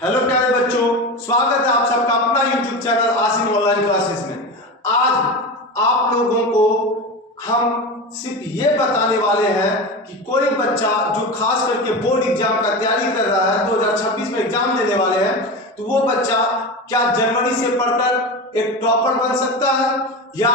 Hello प्यारे बच्चों, स्वागत है आप सबका अपना YouTube channel Asim online classes में। आज आप लोगों को हम सिर्फ ये बताने वाले हैं कि कोई बच्चा जो खास करके बोर्ड एग्जाम का तैयारी कर रहा है, 2026 में एग्जाम देने वाले हैं, तो वो बच्चा क्या जनवरी से पढ़कर एक टॉपर बन सकता है या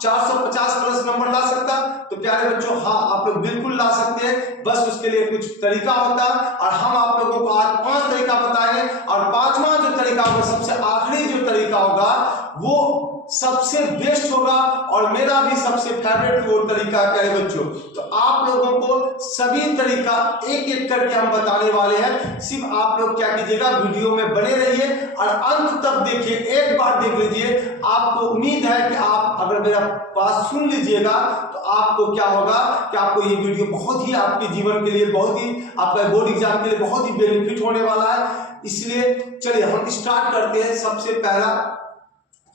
450 प्लस नंबर ला सकता है? तो प्यारे बच्चों, हाँ, आप लोग बिल्कुल ला सकते हैं। बस उसके लिए कुछ तरीका होता है और हम आप लोगों को आज 5 तरीका बताएंगे और 5वां जो तरीका होगा, सबसे आखिरी जो तरीका होगा, वो सबसे बेस्ट होगा और मेरा भी सबसे फेवरेट वो तरीका है प्यारे बच्चों। तो आप लोगों को सभी तरीका एक एक करके हम बताने वाले हैं। सिर्फ आप लोग क्या कीजिएगा, वीडियो में बने रहिए और अंत तक देखिए, एक बार देख लीजिए। आपको उम्मीद है कि आप अगर मेरा बात सुन लीजिएगा तो आपको क्या होगा कि आपको ये वीडियो बहुत ही आपके जीवन के लिए, बहुत ही आपका बोर्ड एग्जाम के लिए बहुत ही बेनिफिट होने वाला है। इसलिए चलिए हम स्टार्ट करते हैं। सबसे पहला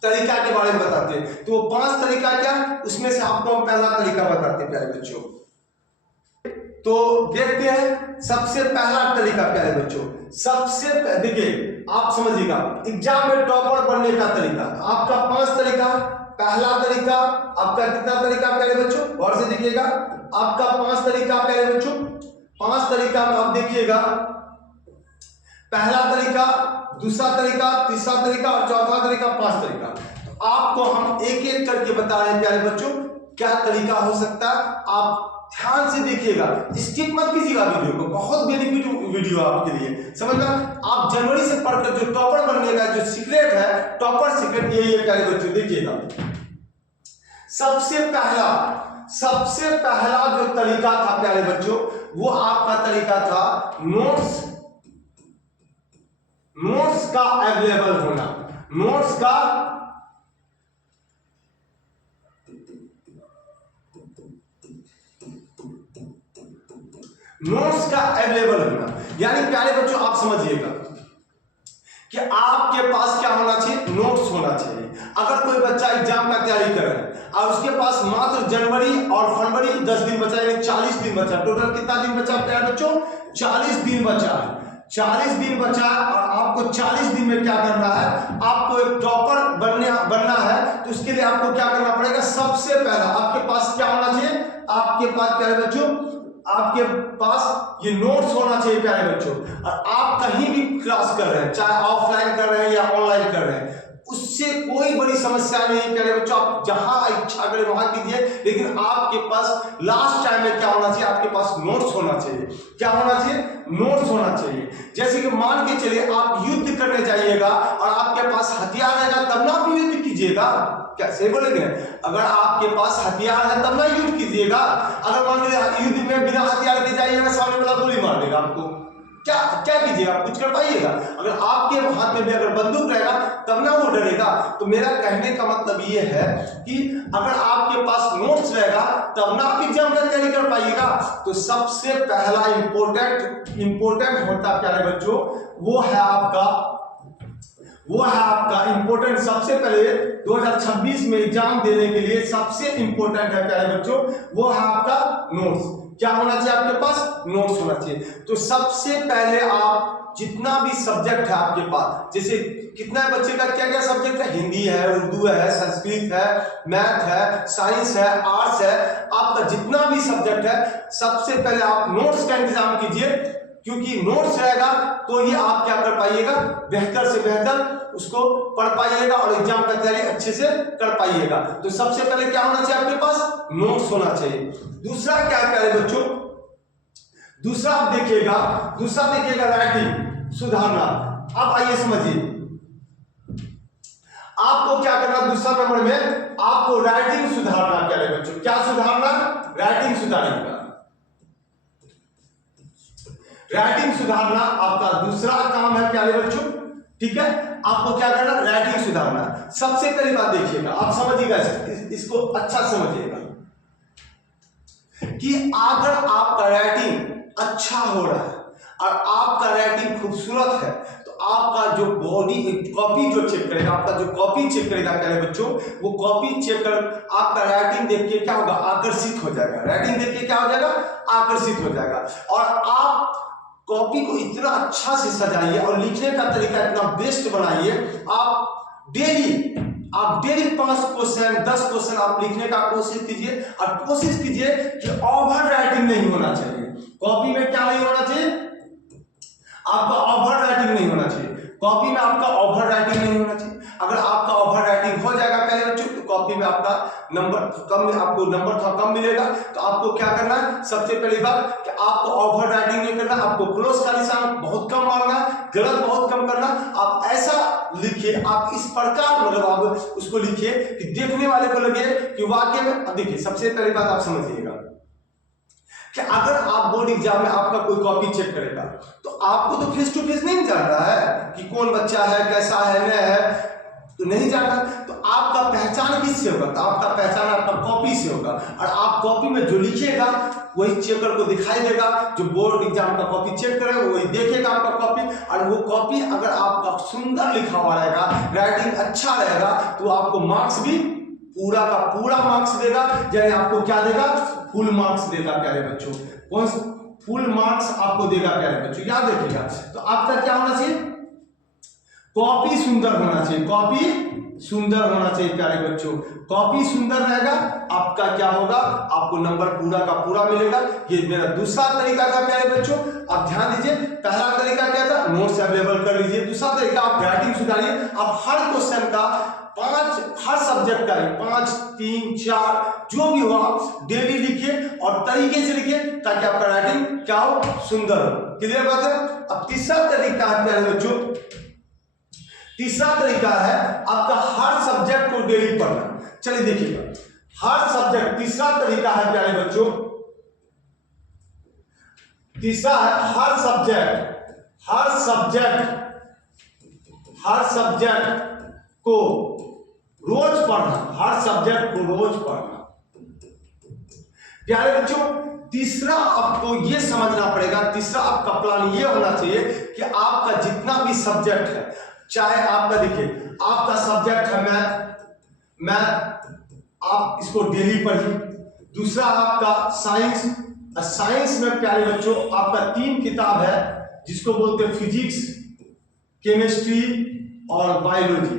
तरीका के बारे में बताते हैं। तो वो 5 तरीका क्या, उसमें से आपको हम पहला तरीका बताते हैं प्यारे बच्चों। तो देखते हैं सबसे पहला तरीका प्यारे बच्चों। सबसे देखिए, आप समझिएगा, एग्जाम में टॉपर बनने का तरीका आपका 5 तरीका। पहला तरीका आपका कितना तरीका प्यारे बच्चों, गौर से देखिएगा, आपका 5 तरीका प्यारे बच्चों। 5 तरीका में आप देखिएगा, पहला तरीका, दूसरा तरीका, तीसरा तरीका और चौथा तरीका, 5 तरीका। तो आपको हम एक एक करके बता रहे हैं प्यारे बच्चों क्या तरीका हो सकता है। आप ध्यान से देखिएगा, स्किप मत कीजिएगा वीडियो को, बहुत बेनिफिट वीडियो आपके लिए, समझना। आप जनवरी से पढ़कर जो टॉपर बनने का जो सीक्रेट है, टॉपर सीक्रेट यही है प्यारे बच्चों। देखिएगा, सबसे पहला जो तरीका था प्यारे बच्चों, वो आपका तरीका था नोट्स का अवेलेबल होना। नोट्स का अवेलेबल होना, यानी प्यारे बच्चों आप समझिएगा कि आपके पास क्या होना चाहिए, नोट्स होना चाहिए। अगर कोई बच्चा एग्जाम का तैयारी कर रहा है और उसके पास मात्र जनवरी और फरवरी 10 दिन बचा है, 40 दिन बचा, टोटल कितना दिन बचा प्यारे बच्चों, 40 दिन बचा है। 40 दिन बचा और आपको 40 दिन में क्या करना है, आपको एक टॉपर बनना है। तो उसके लिए आपको क्या करना पड़ेगा, सबसे पहला आपके पास क्या होना चाहिए, आपके पास प्यारे बच्चों, आपके पास ये नोट्स होना चाहिए प्यारे बच्चों। और आप कहीं भी क्लास कर रहे हैं, चाहे ऑफलाइन कर रहे हैं या ऑनलाइन कर रहे हैं, उससे कोई बड़ी समस्या नहीं प्यारे बच्चों। आप जहां इच्छा करें वहां कीजिए, लेकिन आपके पास लास्ट टाइम में क्या होना चाहिए, आपके पास नोट्स होना चाहिए। क्या होना चाहिए, नोट्स होना चाहिए। जैसे कि मान के चलिए आप युद्ध करने जाइएगा और आपके पास हथियार रहेगा, तब ना आप युद्ध कीजिएगा। कैसे बोलेंगे, अगर आपके पास हथियार है तब ना युद्ध कीजिएगा। अगर मान लीजिए युद्ध में बिना हथियार के जाइएगा, सामने वाला गोली मार देगा आपको, क्या कीजिएगा, कुछ कर पाइएगा? अगर आपके हाथ में भी अगर बंदूक रहेगा तब ना वो डरेगा। तो मेरा कहने का मतलब ये है कि अगर आपके पास नोट्स रहेगा तब ना आप एग्जाम का तैयारी कर पाइएगा। तो सबसे पहला इंपॉर्टेंट होता प्यारे बच्चों, वो है आपका इंपॉर्टेंट। सबसे पहले 2026 में एग्जाम देने के लिए सबसे इंपॉर्टेंट है प्यारे बच्चों, वो है आपका नोट्स। क्या होना चाहिए, आपके पास नोट्स होना चाहिए। तो सबसे पहले आप जितना भी सब्जेक्ट है आपके पास, जैसे कितना बच्चे का क्या क्या सब्जेक्ट है, हिंदी है, उर्दू है, संस्कृत है, मैथ है, साइंस है, आर्ट्स है, आपका जितना भी सब्जेक्ट है, सबसे पहले आप नोट्स का इंतजाम कीजिए। क्योंकि नोट्स रहेगा तो ही आप क्या कर पाइएगा, बेहतर से बेहतर उसको पढ़ पाइएगा और एग्जाम का तैयारी अच्छे से कर पाइएगा। तो सबसे पहले क्या होना चाहिए, आपके पास नोट्स होना चाहिए। दूसरा क्या है प्यारे बच्चों, दूसरा देखिएगा राइटिंग सुधारना। अब आइए समझिए, आपको क्या करना, दूसरा नंबर में आपको राइटिंग सुधारना प्यारे बच्चों। क्या सुधारना, राइटिंग सुधारना। राइटिंग सुधारना आपका दूसरा काम है प्यारे बच्चों, ठीक है। आपको क्या करना, राइटिंग सुधारना। सबसे पहली बात देखिएगा, आप समझिएगा, इसको अच्छा समझिएगा कि अगर आपका राइटिंग अच्छा हो रहा है और आपका राइटिंग खूबसूरत है, तो आपका जो बॉडी कॉपी जो चेक करेगा, आपका जो कॉपी चेक करेगा प्यारे बच्चों, वो कॉपी चेक कर आपका राइटिंग देख के क्या होगा, आकर्षित हो जाएगा। राइटिंग देख के क्या हो जाएगा, आकर्षित हो जाएगा। और आप कॉपी को इतना अच्छा से सजाइए और लिखने का तरीका इतना बेस्ट बनाइए। आप डेली 5 क्वेश्चन 10 क्वेश्चन आप लिखने का कोशिश कीजिए, और कोशिश कीजिए कि ओवर राइटिंग नहीं होना चाहिए। कॉपी में क्या नहीं होना चाहिए? आपका ओवर राइटिंग नहीं होना चाहिए। कॉपी में आपका ओवर राइटिंग नहीं होना चाहिए। अगर आपका ओवर राइटिंग हो जाएगा पहले बच्चों, तो कॉपी में आपका नंबर कम, आपको नंबर थोड़ा कम मिलेगा। तो आपको क्या करना है, सबसे पहली बात कि आपको ओवर राइटिंग नहीं करना, आपको क्रॉस का निशान बहुत कम मारना, गलत बहुत कम करना। आप ऐसा लिखिए, आप इस प्रकार मतलब आप उसको लिखिए कि देखने वाले को लगे कि वाकई में। अब देखिए, सबसे पहली बात आप समझिएगा कि अगर आप बोर्ड एग्जाम में आपका कोई कॉपी चेक करेगा, तो आपको तो फेस टू फेस नहीं जान रहा है कि कौन बच्चा है, कैसा है, न है, तो नहीं जाना। तो आपका पहचान किससे होगा? तो आपका पहचान आपका कॉपी से होगा, और आप कॉपी में जो लिखिएगा वही चेकर को दिखाई देगा। जो बोर्ड एग्जाम का कॉपी चेक करेगा वही देखेगा आपका कॉपी, और वो कॉपी अगर आपका सुंदर लिखा हुआ रहेगा, राइटिंग अच्छा रहेगा, तो आपको मार्क्स भी पूरा का पूरा मार्क्स देगा। यानी आपको क्या देगा? फुल मार्क्स देगा प्यारे बच्चों। कौन फुल मार्क्स आपको देगा प्यारे बच्चों, याद रखिएगा। तो आपका क्या होना चाहिए? कॉपी सुंदर होना चाहिए, कॉपी सुंदर होना चाहिए प्यारे बच्चों। कॉपी सुंदर रहेगा, आपका क्या होगा? आपको नंबर पूरा का पूरा मिलेगा। ये मेरा दूसरा तरीका था प्यारे बच्चों। आप ध्यान दीजिए, पहला तरीका क्या था? नोट्स अवेलेबल कर लीजिए। दूसरा तरीका, आप राइटिंग सुधारिए। आप हर क्वेश्चन का 5, हर सब्जेक्ट का 5, 3, 4 जो भी हो आप डेली लिखिए और तरीके से लिखिए, ताकि आपका राइटिंग क्या हो? सुंदर हो। क्लियर बात है? अब तीसरा तरीका है प्यारे बच्चों, तीसरा तरीका है आपका हर सब्जेक्ट को डेली पढ़ना। चलिए देखिएगा, हर सब्जेक्ट, तीसरा तरीका है प्यारे बच्चों, तीसरा है हर सब्जेक्ट को रोज पढ़ना, हर सब्जेक्ट को रोज पढ़ना। प्यारे बच्चों, तीसरा आपको यह समझना पड़ेगा, तीसरा आपका प्लान यह होना चाहिए कि आपका जितना भी सब्जेक्ट है, चाहे आपका देखिए आपका सब्जेक्ट है मैथ, आप इसको डेली पढ़िए। दूसरा आपका साइंस, साइंस में प्यारे बच्चों आपका 3 किताब है, जिसको बोलते हैं फिजिक्स, केमिस्ट्री और बायोलॉजी।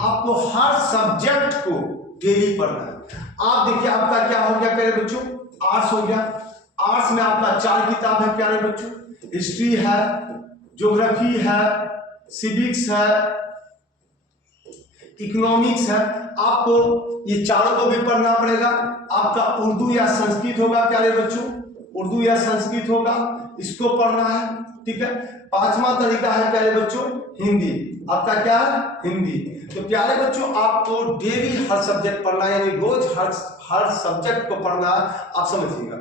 आपको हर सब्जेक्ट को डेली पढ़ना है। आप देखिए आपका क्या हो गया प्यारे बच्चों? आर्ट्स हो गया। आर्ट्स में आपका 4 किताब है प्यारे बच्चों, हिस्ट्री है, ज्योग्राफी है, सिविक्स है, इकोनॉमिक्स है। आपको ये चारों को भी पढ़ना पड़ेगा। आपका उर्दू या संस्कृत होगा प्यारे बच्चों, उर्दू या संस्कृत होगा, इसको पढ़ना है। ठीक है। 5वां तरीका है प्यारे बच्चों हिंदी। आपका क्या है? हिंदी। तो प्यारे बच्चों, आपको डेली हर सब्जेक्ट पढ़ना है, यानी रोज हर सब्जेक्ट को पढ़ना है। आप समझिएगा,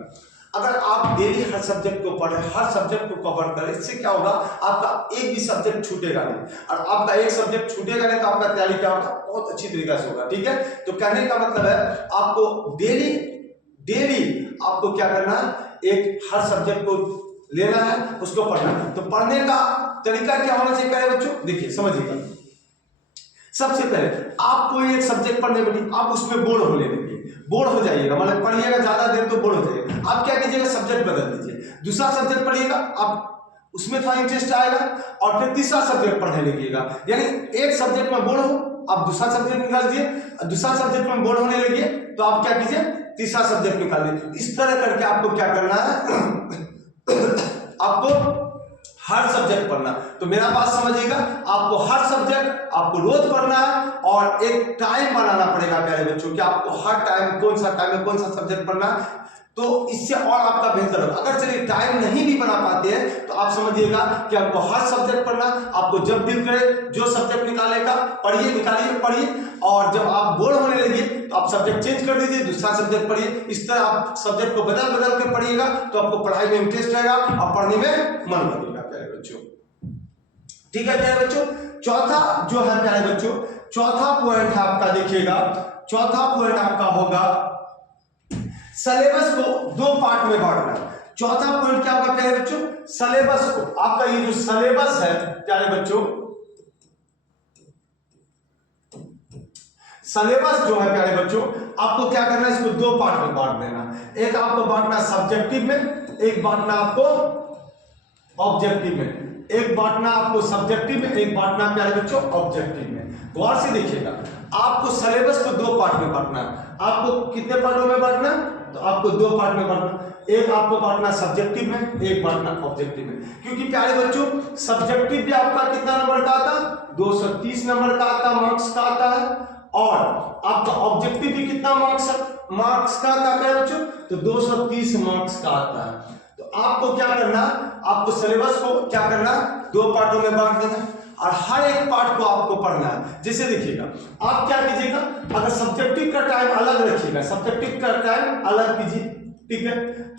अगर आप डेली हर सब्जेक्ट को पढ़े, हर सब्जेक्ट को कवर करें, इससे क्या होगा? आपका एक भी सब्जेक्ट छूटेगा नहीं, और आपका एक सब्जेक्ट छूटेगा नहीं तो आपका तैयारी क्या होगा? बहुत अच्छी तरीके से होगा। ठीक है। तो कहने का मतलब है आपको डेली आपको क्या करना है? एक हर सब्जेक्ट को लेना है, उसको पढ़ना है। तो पढ़ने का तरीका क्या होना चाहिए प्यारे बच्चों? देखिए समझिएगा, सबसे पहले आप कोई एक सब्जेक्ट पढ़ने बैठिए, आप उसमें बोर होने लगिए, बोर हो जाइएगा, मतलब पढ़िएगा ज्यादा देर तो बोर हो जाइएगा। आप क्या कीजिएगा? सब्जेक्ट बदल दीजिए, दूसरा सब्जेक्ट पढ़िएगा, आप उसमें थोड़ा इंटरेस्ट आएगा, और फिर तीसरा सब्जेक्ट पढ़ने लगिएगा। यानी एक सब्जेक्ट में बोर हो, आप दूसरा सब्जेक्ट निकाल दीजिए, दूसरा सब्जेक्ट में बोर होने लगिए तो आप क्या कीजिए? तीसरा सब्जेक्ट निकाल दीजिए। इस तरह करके आपको क्या करना है? आपको हर सब्जेक्ट पढ़ना। तो मेरा बात समझिएगा, आपको हर सब्जेक्ट आपको रोज पढ़ना है, और एक टाइम बनाना पड़ेगा प्यारे बच्चों कि आपको हर टाइम कौन सा टाइम में कौन सा सब्जेक्ट पढ़ना है। तो इससे और आपका बेहतर होगा। अगर चलिए टाइम नहीं भी बना पाते हैं तो आप समझिएगा कि आपको हर सब्जेक्ट पढ़ना, आपको जब दिल करे जो सब्जेक्ट निकालेगा पढ़िए, निकालिए, पढ़िए, और जब आप बोर होने लगिए तो आप सब्जेक्ट चेंज कर दीजिए, दूसरा सब्जेक्ट पढ़िए। इस तरह आप सब्जेक्ट को बदल बदल के पढ़िएगा तो आपको पढ़ाई में इंटरेस्ट रहेगा और पढ़ने में मन लगेगा प्यारे बच्चों। ठीक है प्यारे बच्चों। चौथा जो है प्यारे बच्चों, चौथा पॉइंट है आपका, देखिएगा चौथा पॉइंट आपका होगा सिलेबस को 2 पार्ट में बांटना। चौथा पॉइंट क्या होगा प्यारे बच्चों? सिलेबस को, आपका ये जो सिलेबस है प्यारे बच्चों, सिलेबस जो है प्यारे बच्चों, आपको क्या करना है? इसको 2 पार्ट में बांट देना। एक आपको बांटना सब्जेक्टिव में, एक बांटना आपको ऑब्जेक्टिव में, एक बांटना आपको सब्जेक्टिव में, एक बांटना प्यारे बच्चों ऑब्जेक्टिव में। गौर से देखिएगा, आपको सिलेबस को 2 पार्ट में बांटना है। आपको कितने पार्टों में बांटना? तो आपको 2 पार्ट में बांटना, एक आपको बांटना सब्जेक्टिव में, एक बांटना ऑब्जेक्टिव में। क्योंकि प्यारे बच्चों सब्जेक्टिव भी आपका कितना नंबर का आता? 230 नंबर का आता, मार्क्स का आता है। और आपका ऑब्जेक्टिव भी कितना मार्क्स का आता है प्यारे बच्चों? तो 230 मार्क्स का आता है। तो आपको क्या करना, आपको सिलेबस को क्या करना, 2 पार्टों में बांट देना और हर एक पार्ट को आपको पढ़ना है। जैसे देखिएगा, आप क्या कीजिएगा, अगर सब्जेक्टिव का टाइम अलग रखिएगा, सब्जेक्टिव का टाइम अलग कीजिए, ठीक है,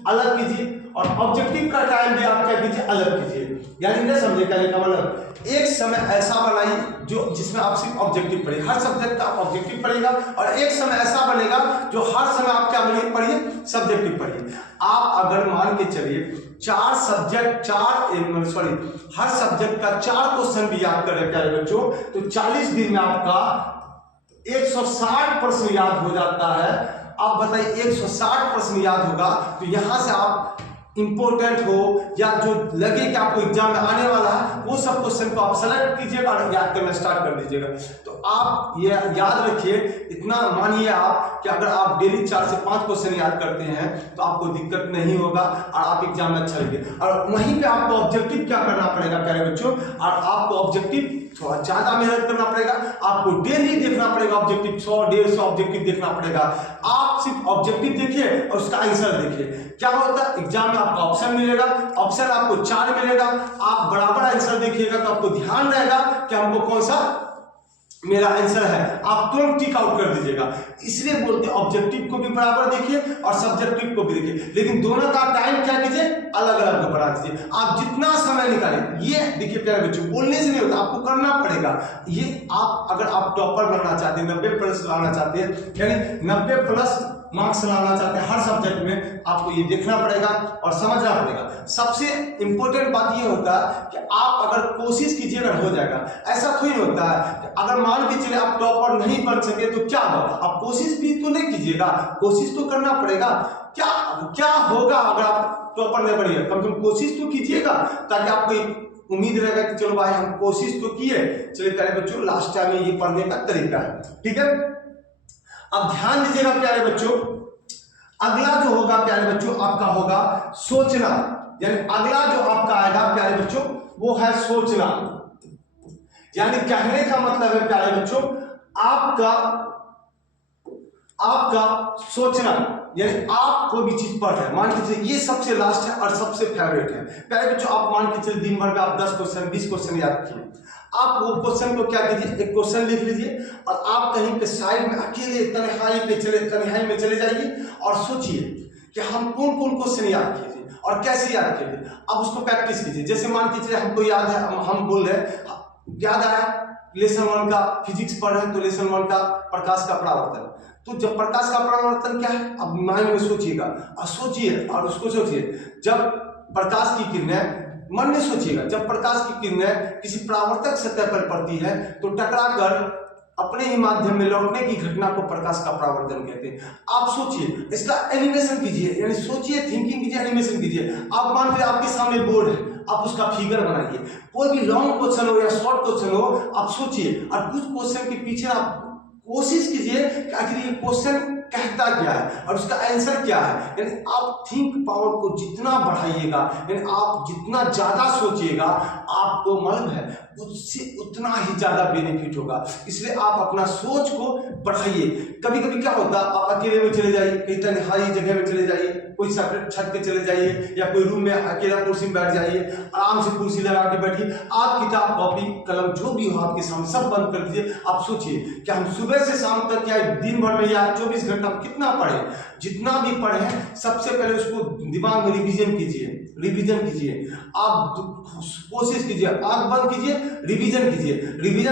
अलग कीजिए, और ऑब्जेक्टिव का टाइम भी आप क्या कीजिए, अलग कीजिए। यानी ना समझे कहने का मतलब, एक समय ऐसा बनाइए जो जिसमें आप सिर्फ ऑब्जेक्टिव पढ़िए, हर सब्जेक्ट का ऑब्जेक्टिव पढ़ेगा, और एक समय ऐसा बनेगा जो हर समय आप क्या पढ़िए, सब्जेक्टिव पढ़िए। आप अगर मान के चलिए हर सब्जेक्ट का 4 क्वेश्चन भी याद कर रहे प्यारे बच्चों, तो 40 दिन में आपका 160 प्रश्न याद हो जाता है। आप बताइए 160 प्रश्न याद होगा तो यहां से आप इंपोर्टेंट हो या जो लगे कि आपको एग्जाम में आने वाला है वो सब क्वेश्चन को आप सेलेक्ट कीजिएगा और याद करना स्टार्ट कर दीजिएगा। तो आप ये याद रखिए, इतना मानिए आप कि अगर आप डेली 4 से 5 क्वेश्चन याद करते हैं तो आपको दिक्कत नहीं होगा और आप एग्जाम में अच्छा लिखेंगे। और वहीं पे आपको ऑब्जेक्टिव क्या करना पड़ेगा प्यारे बच्चों, और आपको ऑब्जेक्टिव थोड़ा ज्यादा मेहनत करना पड़ेगा, आपको डेली देखना पड़ेगा ऑब्जेक्टिव, 100-150 ऑब्जेक्टिव देखना पड़ेगा। आप सिर्फ ऑब्जेक्टिव देखिए और उसका आंसर देखिए। क्या होता है, एग्जाम में आपको ऑप्शन मिलेगा, ऑप्शन आपको 4 मिलेगा, आप बराबर आंसर देखिएगा तो आपको ध्यान रहेगा कि हमको कौन सा मेरा आंसर है, आप तुरंत टिक आउट कर दीजिएगा। इसलिए बोलते हैं ऑब्जेक्टिव को भी बराबर देखिए और सब्जेक्टिव को भी देखिए, लेकिन दोनों का टाइम क्या कीजिए, अलग अलग बढ़ा दीजिए। आप जितना समय निकालें, ये देखिए प्यारे बच्चों बोलने से नहीं होता, आपको करना पड़ेगा। ये आप अगर आप टॉपर बनना चाहते हैं, 90+ लाना चाहते हैं, यानी 90+ मार्क्स लाना चाहते हैं हर सब्जेक्ट में, आपको ये देखना पड़ेगा और समझना पड़ेगा। सबसे इंपॉर्टेंट बात ये होता है कि आप अगर कोशिश कीजिएगा हो जाएगा। ऐसा थोड़ी होता है कि अगर मान के चले आप टॉपर नहीं बन सके तो क्या होगा, आप कोशिश भी तो नहीं कीजिएगा, कोशिश तो करना पड़ेगा। क्या होगा अगर आप टॉपर नहीं बनिए, कम से कम कोशिश तो कीजिएगा, ताकि आपको उम्मीद रहेगा कि चलो भाई हम कोशिश तो किए। चलिए प्यारे बच्चों लास्ट टाइम में ये पढ़ने का तरीका है, ठीक है। अब ध्यान दीजिएगा प्यारे बच्चों, अगला जो होगा प्यारे बच्चों आपका होगा सोचना, यानी अगला जो आपका आएगा प्यारे बच्चों वो है सोचना। यानी कहने का मतलब है प्यारे बच्चों आपका सोचना, यानी आप कोई भी चीज पढ़ रहे हैं, मान के चलिए ये सबसे लास्ट है और सबसे फेवरेट है प्यारे बच्चों। आप मान के चलिए दिन भर में आप 10 क्वेश्चन 20 क्वेश्चन याद किए, आप वो क्वेश्चन को क्या कीजिए, एक क्वेश्चन लिख लीजिए और आप कहीं पे साइड में अकेले तन्हाई में चले जाइए और सोचिए कि हम कौन कौन क्वेश्चन याद किए थे और कैसे याद किए थे। अब उसको प्रैक्टिस कीजिए। जैसे मान के चलिए हमको याद है, हम बोल रहे हैं याद आया लेसन 1 का फिजिक्स पढ़ रहे हैं, तो लेसन 1 का प्रकाश का परावर्तन। तो जब प्रकाश का परावर्तन क्या है, अब माइंड में सोचिएगा और सोचिए और उसको सोचिए, जब प्रकाश की किरणें, मन में सोचिएगा, जब प्रकाश की किरणें किसी परावर्तक सतह पर पड़ती है तो टकराकर अपने ही माध्यम में लौटने की घटना को प्रकाश का परावर्तन कहते हैं। आप सोचिए, इसका एनिमेशन कीजिए, यानी सोचिए, थिंकिंग कीजिए, एनिमेशन कीजिए। आप मान लीजिए आपके सामने बोर्ड है, आप उसका फिगर बनाइए, कोई भी लॉन्ग क्वेश्चन हो या शॉर्ट क्वेश्चन हो, आप सोचिए और कुछ क्वेश्चन के पीछे आप कोशिश कीजिए कि आखिर ये क्वेश्चन कहता क्या है और उसका आंसर क्या है। यानी आप थिंक पावर को जितना बढ़ाइएगा, यानी आप जितना ज्यादा सोचिएगा, आपको मालूम है उससे उतना ही ज्यादा बेनिफिट होगा। इसलिए आप अपना सोच को बढ़ाइए। कभी कभी क्या होता है, आप अकेले में चले जाइए, कहीं तन्हाई जगह में चले जाइए, कोई सेपरेट छत पे चले जाइए या कोई रूम में अकेला कुर्सी में बैठ जाइए, आराम से कुर्सी लगा के बैठिए, आप किताब कॉपी कलम जो भी हो आपके सामने सब बंद कर दीजिए। आप सोचिए कि हम सुबह से शाम तक या दिन भर में या 24 घंटा कितना पढ़े, जितना भी पढ़े सबसे पहले उसको दिमाग में रिवीजन कीजिए। आप कोशिश कीजिए, आंख बंद कीजिए, रिवीजन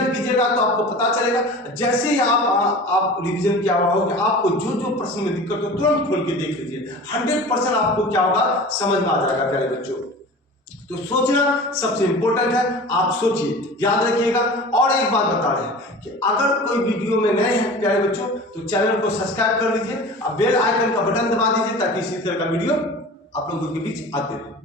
कीजिएगा तो आपको पता चलेगा। जैसे ही आप रिवीजन किया हुआ होगा, आपको जो जो प्रश्न में दिक्कत हो तुरंत खोल के देख लीजिए, 100% आपको क्या होगा समझ में आ जाएगा प्यारे बच्चों। तो सोचना सबसे इंपॉर्टेंट है, आप सोचिए, याद रखिएगा। और एक बात बता रहे हैं कि अगर कोई वीडियो में नए हैं प्यारे बच्चों तो चैनल को सब्सक्राइब कर लीजिए और बेल आइकन का बटन दबा दीजिए ताकि इसी तरह का वीडियो आप लोगों के बीच आते रहे।